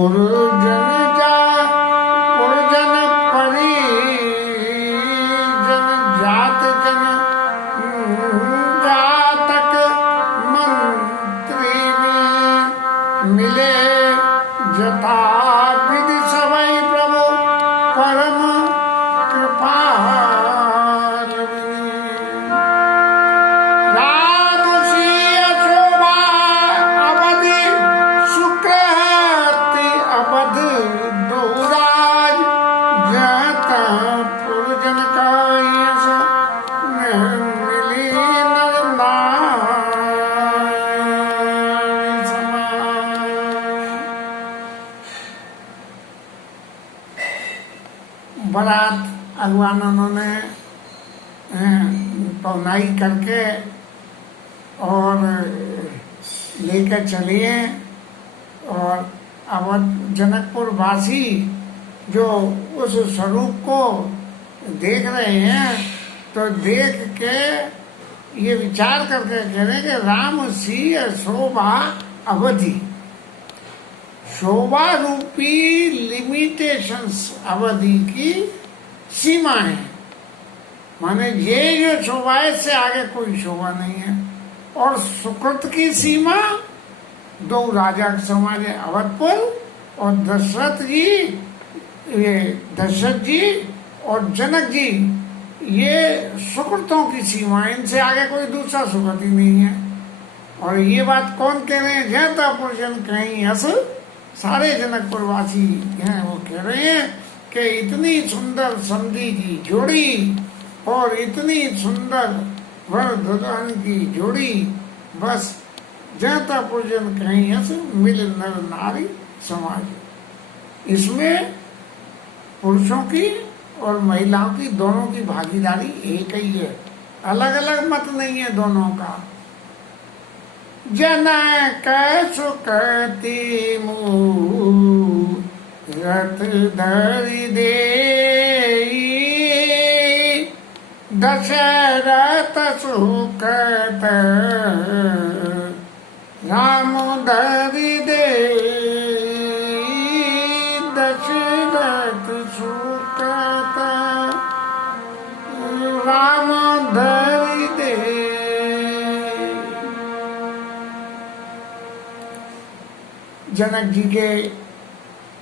पुरजन जा पुरजन परिजन जात जन जातक मंत्री में मिले जथा विधि सवै प्रभु परम कृपाल राम सिय शोभा अवधि सुकृति अवध दौराज जत पुरजन का यश मिली नर नारी समाज। बारात अगवानों ने पवनाई करके और लेकर चलिए और अवध जनकपुर वासी जो उस स्वरूप को देख रहे हैं तो देख के ये विचार करके कह रहे हैं कि राम सिंह शोभा अवधि, शोभा रूपी लिमिटेशंस अवधि की सीमाएं, माने ये जो शोभा है इससे आगे कोई शोभा नहीं है। और सुकृत की सीमा दो राजा के समाज है, अवधपुर और दशरथ जी, ये दशरथ जी और जनक जी, ये सुकृतों की सीमा, इनसे आगे कोई दूसरा सुकृत ही नहीं है। और ये बात कौन कह रहे हैं? जयता पुरुषन कहीं हस, सारे जनकपुरवासी हैं वो कह रहे हैं कि इतनी सुंदर समधी की जोड़ी और इतनी सुंदर वर दुल्हन की जोड़ी, बस जयता पूजन कहीं हस मिल नर नारी समाज। इसमें पुरुषों की और महिलाओं की दोनों की भागीदारी एक ही है, अलग अलग मत नहीं है दोनों का। जनक सुकृति मूरत धरि देई, दशरथ सुकृत राम धरि देई, दशरथ सुकृत राम धरि देई। जनक जी के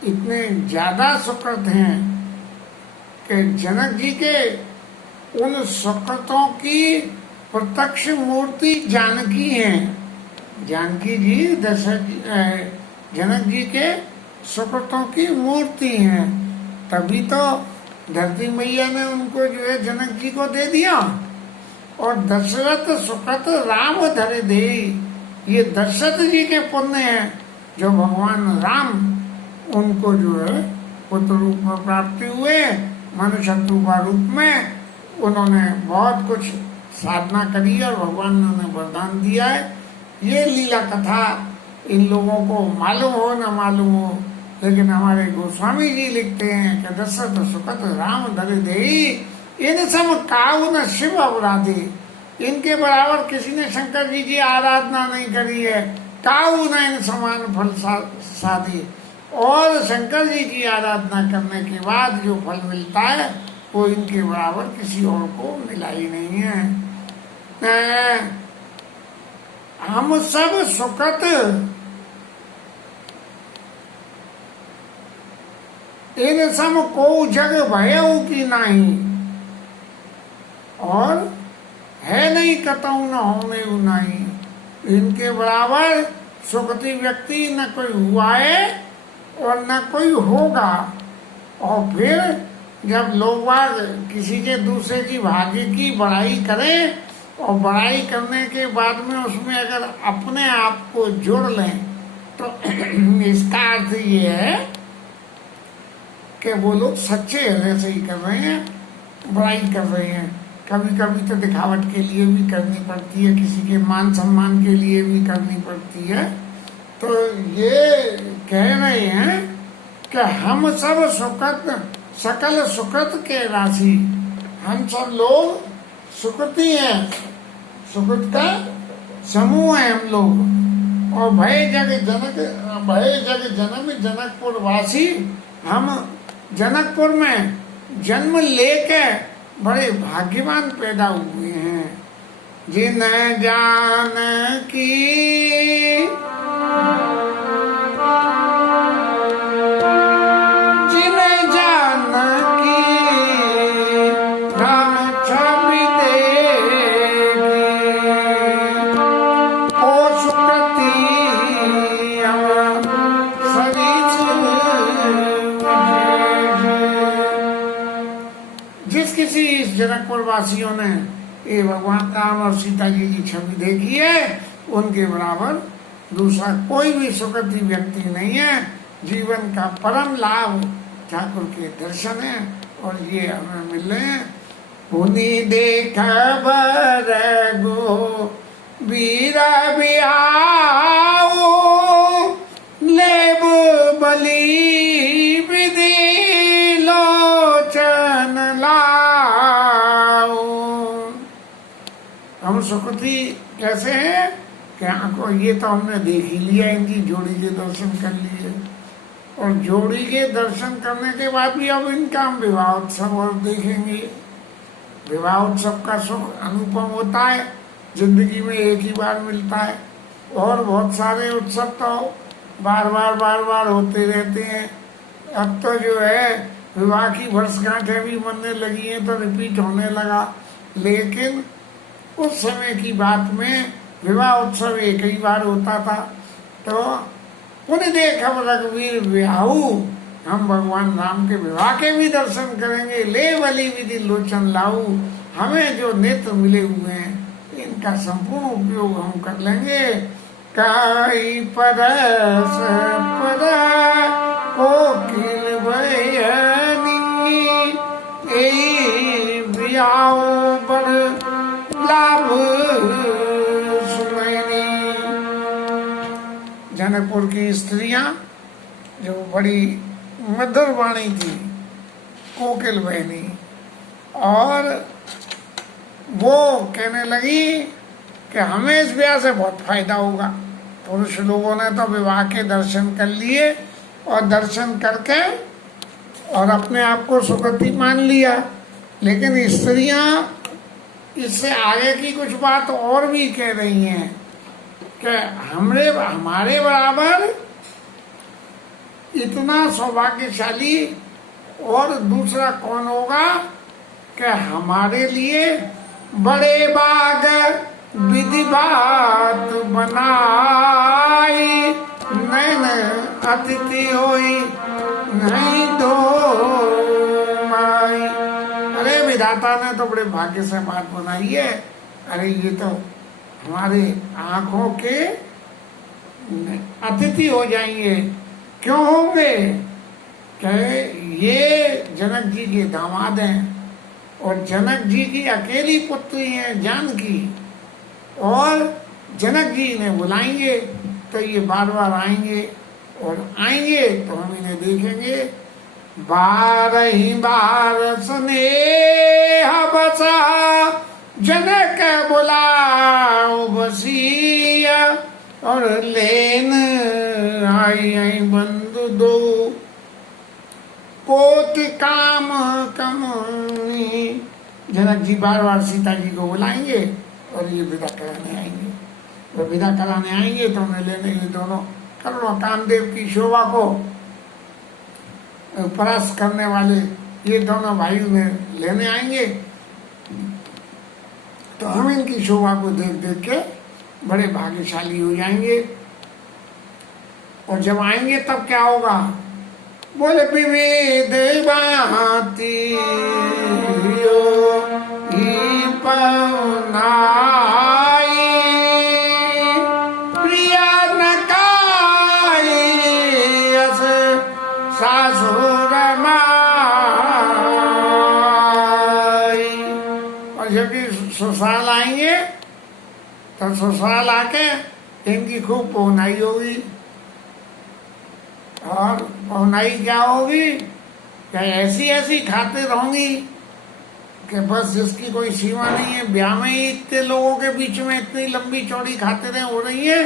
इतने ज्यादा सुकृत हैं कि जनक जी के उन सुकृतों की प्रत्यक्ष मूर्ति जानकी है। जानकी जी जनक जी के सुकृतों की मूर्ति हैं, तभी तो धरती मैया ने उनको जो है जनक जी को दे दिया। और दशरथ सुकृत राम धरि देई, ये दशरथ जी के पुण्य हैं जो भगवान राम उनको जो है पुत्र रूप में प्राप्ति हुए, मनुष्य रूप में उन्होंने बहुत कुछ साधना करी और भगवान ने उन्हें वरदान दिया है। ये लीला कथा इन लोगों को मालूम हो न मालूम हो, लेकिन हमारे गोस्वामी जी लिखते हैं कि दशरथ सुकृत राम धरि देई, इन सब काऊ न शिव अपराधी, इनके बराबर किसी ने शंकर जी की आराधना नहीं करी है, काऊ न इन समान फल साधी। और शंकर जी की आराधना करने के बाद जो फल मिलता है वो इनके बराबर किसी और को मिला ही नहीं है। हम सब सुकृत इन सम को जग भयऊ की नहीं, और है नहीं कतऊ न होने नहीं, इनके बराबर सुकृति व्यक्ति न कोई हुआ है और न कोई होगा। और फिर जब लोग किसी के दूसरे की भाग्य की बड़ाई करें और बड़ाई करने के बाद में उसमें अगर अपने आप को जोड़ लें तो इसका अर्थ ये है कि वो लोग सच्चे हृदय से ही कर रहे हैं, बड़ाई कर रहे हैं। कभी कभी तो दिखावट के लिए भी करनी पड़ती है, किसी के मान सम्मान के लिए भी करनी पड़ती है। तो ये कह रहे हैं कि हम सब सुकृत सकल सुकृत के राशि, हम सब लोग सुकृति हैं, सुकृत का समूह है हम लोग। और भय जग जनक भय जग जन्म जनकपुर वासी, हम जनकपुर में जन्म लेके बड़े भाग्यवान पैदा हुए हैं। जिन जान की जनकपुर वासियों ने ये भगवान राम और सीता जी की छवि देखी है, उनके बराबर दूसरा कोई भी सुकृति व्यक्ति नहीं है। जीवन का परम लाभ ठाकुर के दर्शन है और ये हमें मिल रहे हैं। पुनि देख बर गो वीरा बिहाओ, लेब बलि विधि लोचन लाओ। हम सुकृति कैसे है कि आंखों ये तो हमने देख ही लिया, इनकी जोड़ी के दर्शन कर लिए, और जोड़ी के दर्शन करने के बाद भी अब इनका हम विवाह उत्सव और देखेंगे। विवाह उत्सव का सुख अनुपम होता है, जिंदगी में एक ही बार मिलता है, और बहुत सारे उत्सव तो बार बार होते रहते हैं। अब तो जो है विवाह की वर्षगांठें भी मनने लगी हैं तो रिपीट होने लगा, लेकिन उस समय की बात में विवाह उत्सव एक ही बार होता था। तो पुण्य देख रघुवीर बिहाऊ, हम भगवान राम के विवाह के भी दर्शन करेंगे। ले बलि विधि लोचन लाऊ, हमें जो नेत्र मिले हुए हैं इनका संपूर्ण उपयोग हम कर लेंगे। काई परस पर कोकिल बयनी, ए बिहाऊ बड़ लाभ सुनैनी। जनकपुर की स्त्रियां जो बड़ी मधुर वाणी थी, कोकिल बहनी, और वो कहने लगी कि हमें इस ब्याह से बहुत फायदा होगा। पुरुष लोगों ने तो विवाह के दर्शन कर लिए और दर्शन करके और अपने आप को सुकृति मान लिया, लेकिन स्त्रियां इससे आगे की कुछ बात और भी कह रही हैं कि हमारे बराबर इतना सौभाग्यशाली और दूसरा कौन होगा कि हमारे लिए बड़े बाग विधि बात बनाई, नैन अतिथि होई नहीं दो माई। अरे विधाता ने तो बड़े भाग्य से बात बनाई है। अरे ये तो हमारे आंखों के अतिथि हो जाएंगे। क्यों होंगे? कि ये जनक जी के दामाद हैं और जनक जी की अकेली पुत्री है जानकी, और जनक जी इन्हें बुलाएंगे तो ये बार बार आएंगे, और आएंगे तो हम इन्हें देखेंगे। बार ही बार स्नेह बसा जनक बुलाओ बसिया, और लेन आई बंधु दो कोटि काम कमनी। जनक जी बार बार सीता जी को बुलाएंगे और ये विदा कराने आएंगे। तो विदा कराने आएंगे तो उन्हें लेने ये दोनों करोड़ों कामदेव की शोभा को परास्त करने वाले ये दोनों भाई उन्हें लेने आएंगे। तो हम इनकी शोभा को देख देख के बड़े भाग्यशाली हो जाएंगे। और जब आएंगे तब क्या होगा? बोले विविध भांति पवनाई, प्रिया नकाई अस सासुर माई। और जब ससुराल आएंगे तो ससुराल आके इनकी खूब पवनाई होगी। और पवनाई क्या होगी? क्या ऐसी खातिर होंगी कि बस जिसकी कोई सीमा नहीं है। ब्याह में ही इतने लोगों के बीच में इतनी लंबी चौड़ी खातिरें हो रही है,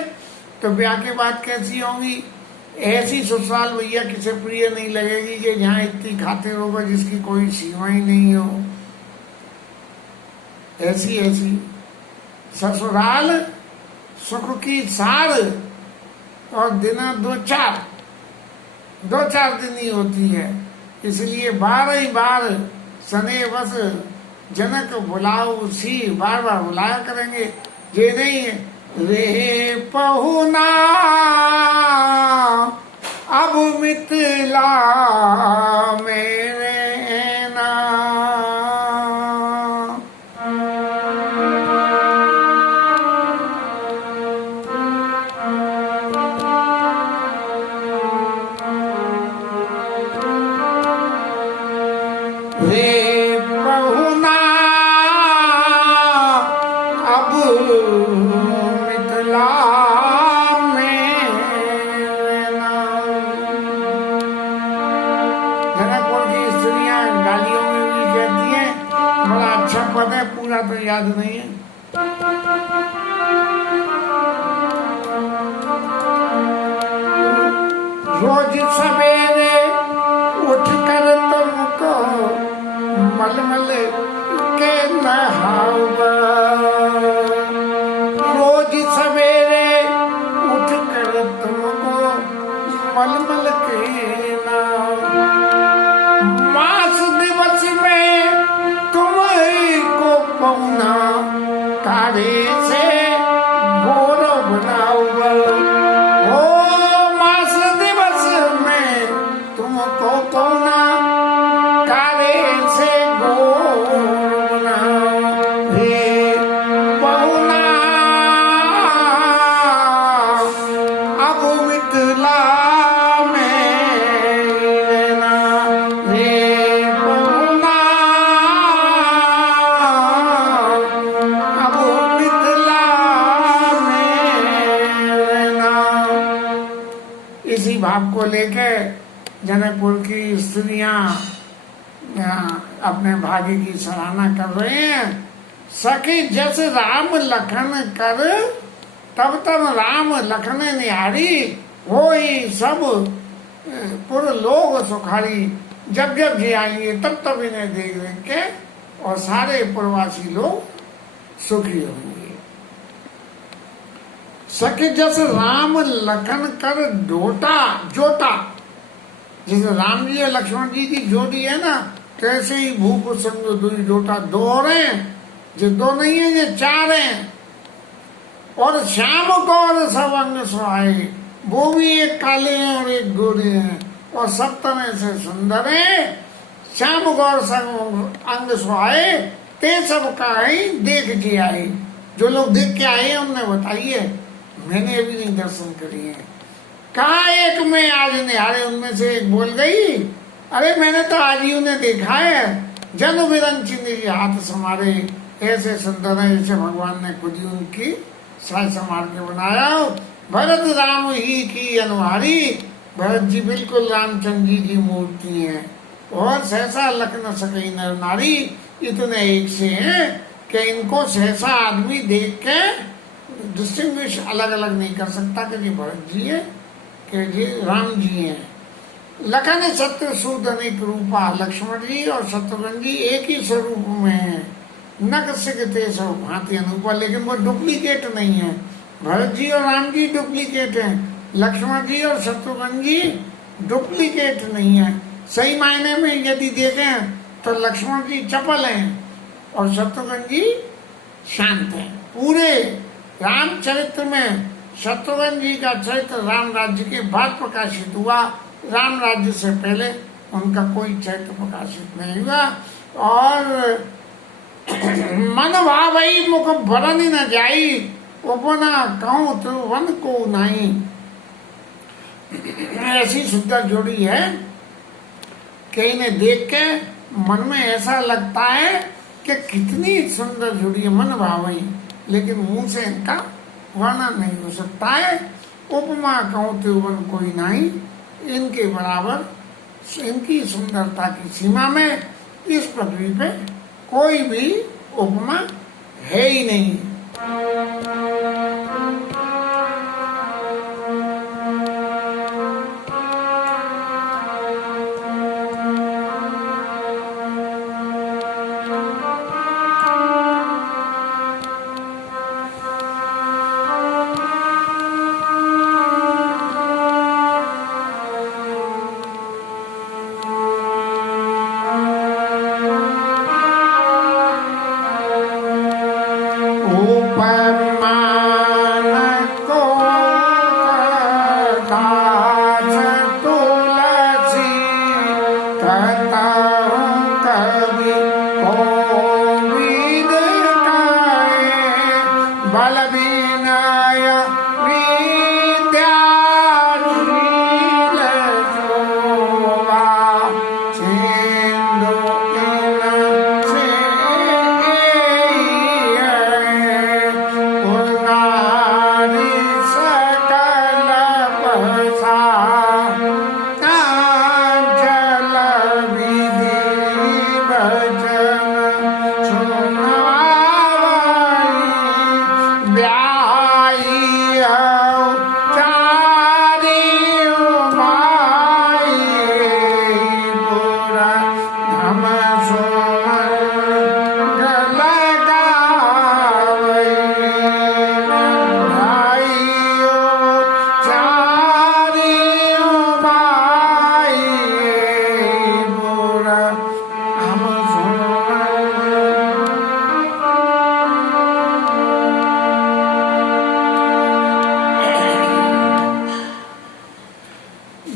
तो ब्याह के बाद कैसी होंगी? ऐसी ससुराल भैया किसे प्रिय नहीं लगेगी कि जहां इतनी खातिर होगा जिसकी कोई सीमा ही नहीं हो। ऐसी ऐसी ससुराल सुख की सार और दिन दो चार दिन ही होती है। इसलिए 12 बार सने बस जनक बुलाओ सी, बार बार बुलाया करेंगे। ये नहीं है रे पहुना अब मिथिला मेरे ना। रे पहुना अब मिथिला में ना। जनकपुर की स्त्रियां गालियों में भी कहती हैं, बड़ा अच्छा पद है, पूरा तो याद नहीं है। रोज सवेरे उठकर तुमको मलमल के नहाऊंगा। रोज सवेरे उठकर तुमको मलमल के नहाऊंगा। मास दिवस में तुमको पौना कारे से गौरव बनाऊंगा। ओ मास दिवस में तुमको पौना कारे से गोरना। रे पहुना अब मिथिला में रहना। रे पहुना अब मिथिला में रहना। इसी भाव को लेके जनकपुर की स्त्रियां अपने भाग्य की सराहना कर रहे हैं। सखी जस राम लखन कर तब तब राम लखन निहारी, हो ही सब पुर लोग सुखारी। जब जब जी आएंगे तब तब इन्हें देख देख के और सारे पुरवासी लोग सुखी होंगे। सखी जस राम लखन कर जोटा, जैसे राम जी और लक्ष्मण जी की जोड़ी है ना, कैसे ही भूप संग दुई जोटा, दो और हैं, जो दो नहीं है ये 4 हैं। और श्याम गौर सब अंग सुहाए, वो भी एक काले हैं और एक गोरे हैं और सब तरह से सुंदर है। श्याम गौर सब अंग सुहाए, ते सब का ही देख जी आए। जो लोग देख के आए हैं उन्हें बताइए, मैंने अभी नहीं दर्शन करे हैं। कहा एक में आज निहारे, उनमें से एक बोल गई, अरे मैंने तो आज ही उन्हें देखा है। जन बिरन चिन्ह हाथ समारे, ऐसे सुंदर है जैसे भगवान ने खुद ही उनकी साज संवार के बनाया। भरत राम ही की अनुहारी, भरत जी बिल्कुल रामचंद्र जी की मूर्ति है। और सहसा लख न सके नर नारी, इतने एक से हैं कि इनको सहसा आदमी देख के डिस्टिंग्विश अलग अलग नहीं कर सकता कि ये भरत जी है कि जी राम जी हैं। लखन सत्य सूद अनेक रूपा, लक्ष्मण जी और शत्रुघ्न जी एक ही स्वरूप में है। नक सिकते सब भांति अनुपा, लेकिन वो डुप्लीकेट नहीं है। भरत जी और राम जी डुप्लीकेट हैं, लक्ष्मण जी और शत्रुघ्न जी डुप्लीकेट नहीं है। सही मायने में यदि देखें तो लक्ष्मण जी चपल हैं और शत्रुघ्न जी शांत हैं। पूरे रामचरित्र में शत्रुघ्न जी का चरित्र राम राज्य के बाद प्रकाशित हुआ, राम राज्य से पहले उनका कोई चरित्र प्रकाशित नहीं हुआ। और मन भावई मुख भरन न जाई, उपना कहूं तो वन को नहीं। ऐसी सुंदर जोड़ी है कि इन्हें देख के मन में ऐसा लगता है कि कितनी सुंदर जोड़ी है, मन भावई, लेकिन मुंह से इनका वर्णन नहीं हो सकता है। उपमा कहूं तो वन कोई नहीं, इनके बराबर इनकी सुंदरता की सीमा में इस पृथ्वी पे कोई भी उपमा है ही नहीं।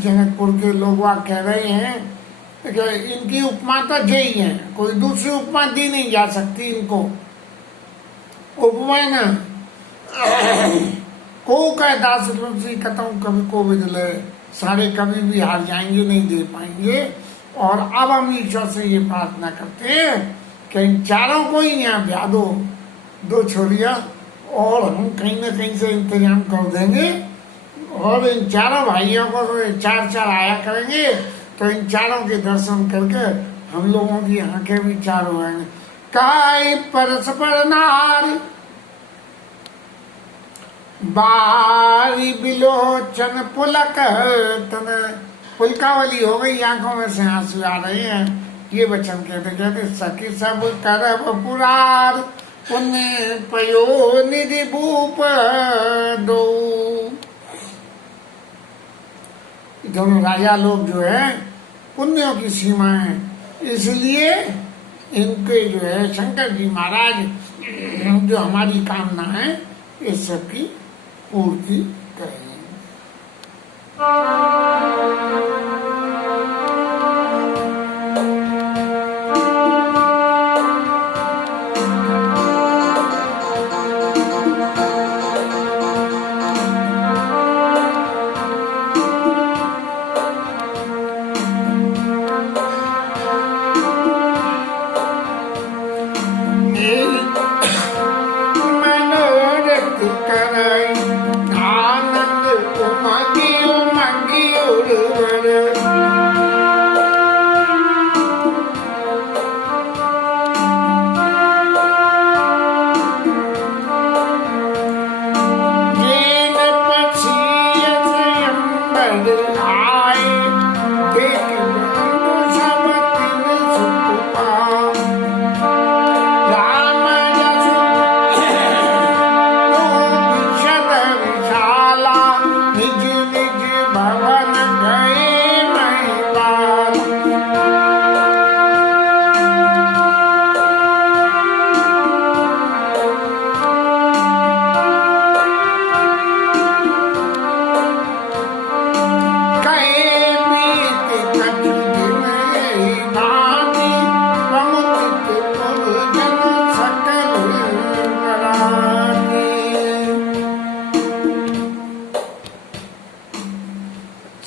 जनकपुर के लोग वहाँ कह रहे हैं कि इनकी उपमा तो जय है, कोई दूसरी उपमा दी नहीं जा सकती इनको। उपमा न को का दास तुलसी कतऊ कवि को विदले, सारे कवि भी हार जाएंगे, नहीं दे पाएंगे। और अब हम ईश्वर से ये प्रार्थना करते हैं कि इन चारों को ही यहाँ ब्याह दो, दो छोरियां, और हम कहीं ना कहीं से इंतजाम कर देंगे। और इन चारों भाइयों को चार चार आया करेंगे, तो इन चारों के दर्शन करके हम लोगों की आंखें भी चार हो जाएंगे। काय परस्पर नारी बारी बिलोचन पुलक तन, पुलकावली हो गई, आंखों में से आंसू आ रहे हैं। ये वचन कहते कहते सखी सब करब पुरार, पुण्य पयो निधि भूप दो। दोनों राजा लोग जो है पुण्यों की सीमा है, इसलिए इनके जो है शंकर जी महाराज जो हमारी कामना है इस सब की पूर्ति करें।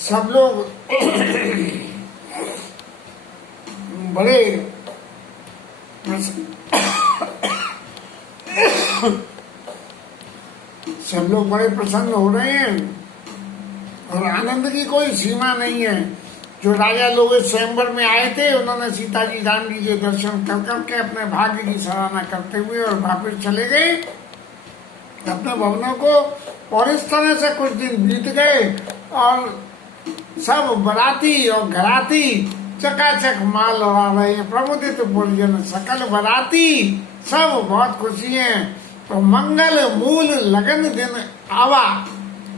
सब लोग बड़े सब लोग बड़े प्रसन्न हो रहे हैं और आनंद की कोई सीमा नहीं है। जो राजा लोग इस स्वयंवर में आए थे, उन्होंने सीता जी राम जी के दर्शन कर करके अपने भाग्य की सराहना करते हुए और वापस चले गए अपने भवनों को। और इस तरह से कुछ दिन बीत गए और सब बराती और घराती चकाचक माल उड़ा रहे हैं। प्रमुदित पुरजन सकल बराती सब बहुत खुशी हैं। तो मंगल मूल लगन दिन आवा,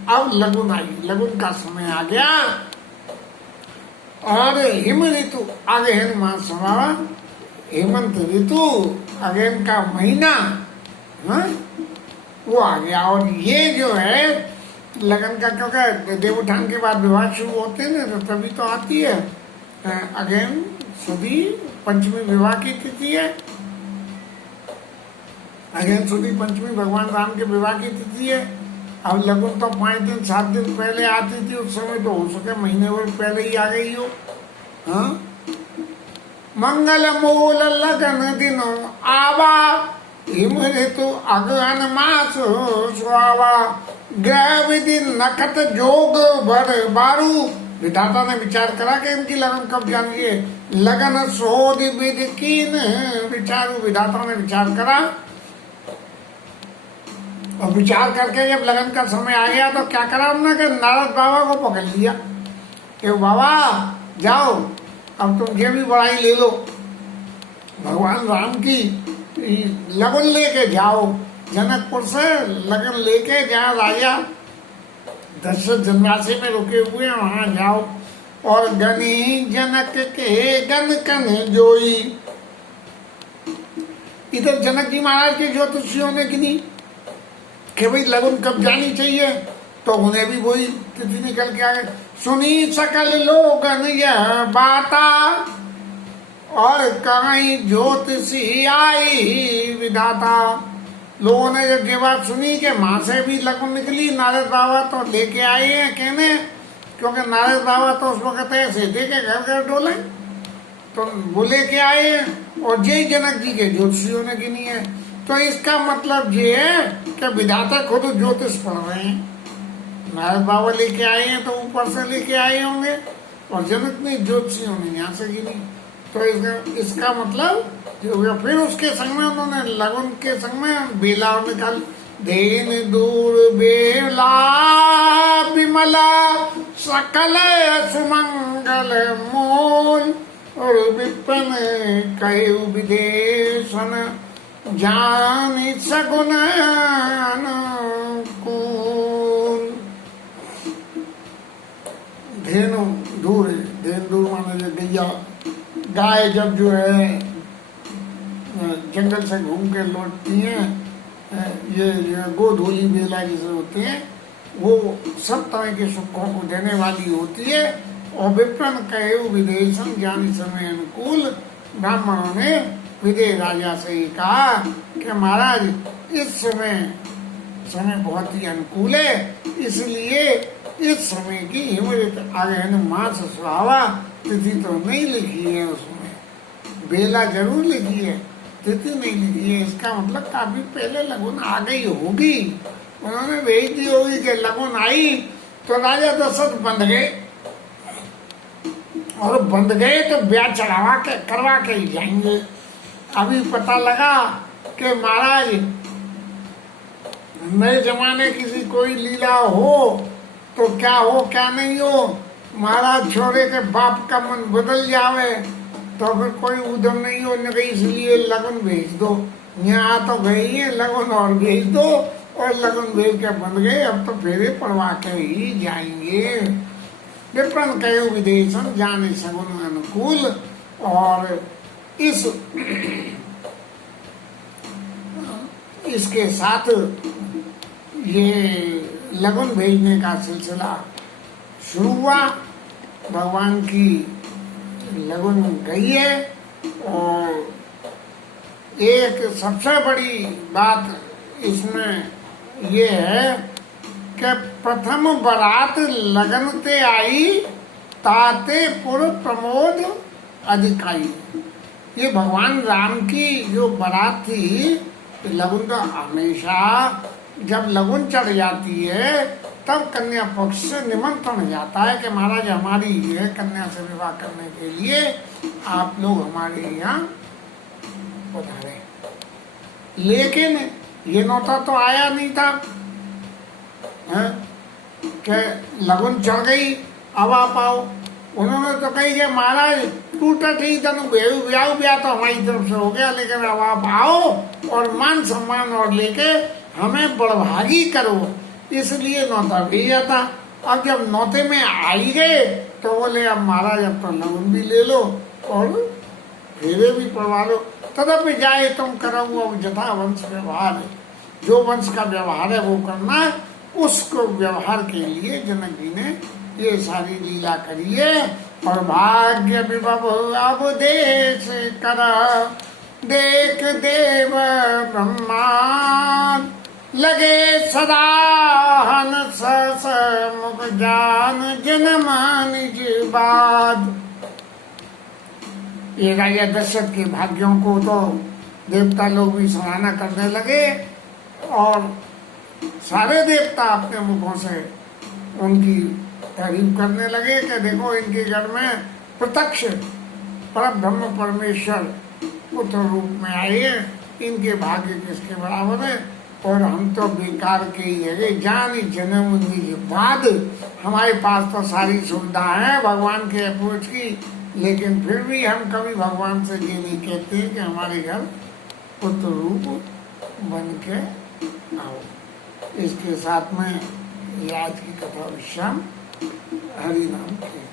अब लगुन आई, लगुन का समय आ गया और हिम ऋतु आगे है मास हमारा, हेमंत ऋतु अगेन का महीना वो आ गया। और ये जो है लगन का, क्योंकि देवोत्थान के बाद विवाह शुरू होते हैं ना, तो तभी तो आती है अगेन सुधी पंचमी विवाह की तिथि है। अगेन सुधी पंचमी भगवान राम के विवाह की तिथि है। अब लगन तो 5 दिन 7 दिन पहले आती थी, उस समय तो हो सके महीने भर पहले ही आ गई हो। हाँ, मंगल मूल लगन दिनों आवा, हिम ऋतु अगहन मास सुहावा, ग्रह विधि नखत जोग भर बारू। विधाता ने विचार करा कि इनकी लगन कब जानिए, लगन सोध विधि कीन विचारू। विधाता ने विचार करा और विचार करके जब लगन का समय आ गया तो क्या करा हमने कि नारद बाबा को पकड़ लिया कि बाबा जाओ अब तुम ये भी बड़ाई ले लो, भगवान राम की लगन लेके जाओ जनकपुर से, लगन लेके जहाँ राजा दशरथ जनवासी में रुके हुए हैं वहां जाओ। और गनी जनक के गन कन जोई, इधर जनक जी महाराज के ज्योतिषियों ने गिनी कि भाई लगन कब जानी चाहिए, तो उन्हें भी वही तिथि निकल के आ गए। सुनी सकल लोगन यह बाता, और कहीं ज्योतिषी आई विधाता। लोगों ने जब ये बात सुनी कि माँ से भी लगन निकली, नारद बाबा तो लेके आए हैं कहने, क्योंकि नारद बाबा तो उस वक्त ऐसे थे कि घर घर डोले, तो वो लेके आए हैं, और जय जनक जी के ज्योतिषियों ने गिनी है। तो इसका मतलब ये है कि विधाता खुद ज्योतिष पढ़ रहे हैं। नारद बाबा लेके आए हैं तो ऊपर से लेके आए होंगे, और जनक ने ज्योतिषियों ने यहाँ से गिनी। तो इसका मतलब जो हो गया। फिर उसके संग में उन्होंने लगन के संग में बेला निकाल, देन दूर बेला विमला सकल सुमंगल मोल, और विपिन कहे विदेशन जान सगुन अनुकूल। धेनु दूर, धेनु दूर माने जो गैया, गाय जब जो है जंगल से घूम के लौटती हैं, ये गोधूली बेला जैसे होती हैं, वो सब तरह के सुखों को देने वाली होती है। और विप्रन कहे विदेशम ज्ञानी समय अनुकूल। ब्राह्मणों ने विदेह राजा से ही कहा कि महाराज इस समय बहुत ही अनुकूल है, इसलिए इस समय की हिमृत आगे मास सुहावा तिथि तो नहीं लिखी है, उसमें बेला जरूर लिखी है, तिथि नहीं लिखी है। इसका मतलब काफी पहले लगन आ गई होगी, उन्होंने भेज दी होगी कि लगन आई तो राजा दशरथ बंध गए, और बंध गए तो ब्याह चढ़ावा के करवा के ही जाएंगे। अभी पता लगा कि महाराज नए जमाने किसी कोई लीला हो तो क्या हो क्या नहीं हो, महाराज छोरे के बाप का मन बदल जावे तो फिर कोई उधम नहीं हो, न इसलिए लगन भेज दो। यहाँ तो गई है लगन और भेज दो, और लगन भेज के बंध गए, अब तो फेरे पड़वा के ही जाएंगे। विप्रन कहे विदेशन जाने सगुन अनुकूल। और इसके साथ ये लगन भेजने का सिलसिला शुरू हुआ। भगवान की लगन गई है, और एक सबसे बड़ी बात इसमें ये है कि प्रथम बारात लगन ते आई, ताते पुर प्रमोद अधिकाई। ये भगवान राम की जो बारात थी, लगन तो हमेशा जब लगन चढ़ जाती है तब कन्या पक्ष से निमंत्रण जाता है कि महाराज हमारी ये कन्या से विवाह करने के लिए आप लोग हमारे यहाँ पधारे। लेकिन ये नौता तो आया नहीं था कि लगन चढ़ गई अब आप आओ। उन्होंने तो कही कि महाराज टूटा ठीक तनु ब्याह तो हमारी तरफ से हो गया, लेकिन अब आप आओ और मान सम्मान और लेके हमें बड़भागी करो, इसलिए नौता भेजा था। अब जब नौते में आई गए तो बोले अब महाराज अब तो लगन भी ले लो और फेरे भी पड़वा लो। तदपि जाए तुम करो अब जथा वंश व्यवहार, जो वंश का व्यवहार है वो करना। उसको व्यवहार के लिए जनक जी ने ये सारी लीला करी है। और भाग्य विभव अब देश कर, देख देव ब्रह्मांड, लगे सदाहन सस मुख जान जनमान बाद। ये राजा दशरथ के भाग्यों को तो देवता लोग भी सराहना करने लगे, और सारे देवता अपने मुखों से उनकी तारीफ करने लगे कि देखो इनके घर में प्रत्यक्ष पर ब्रह्म परमेश्वर पुत्र रूप में आए हैं, इनके भाग्य किसके बराबर है। और हम तो बेकार के ही है, जान जन्म के बाद हमारे पास तो सारी सुविधा है भगवान के अप्रोच की, लेकिन फिर भी हम कभी भगवान से ये नहीं कहते कि हमारे घर पुत्र रूप बन के आओ। इसके साथ में ये आज की कथा विश्राम। हरि नाम कीर्तन।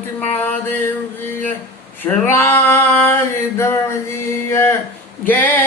गणपति महादेव की जय, शिवराज धरण की जय, जय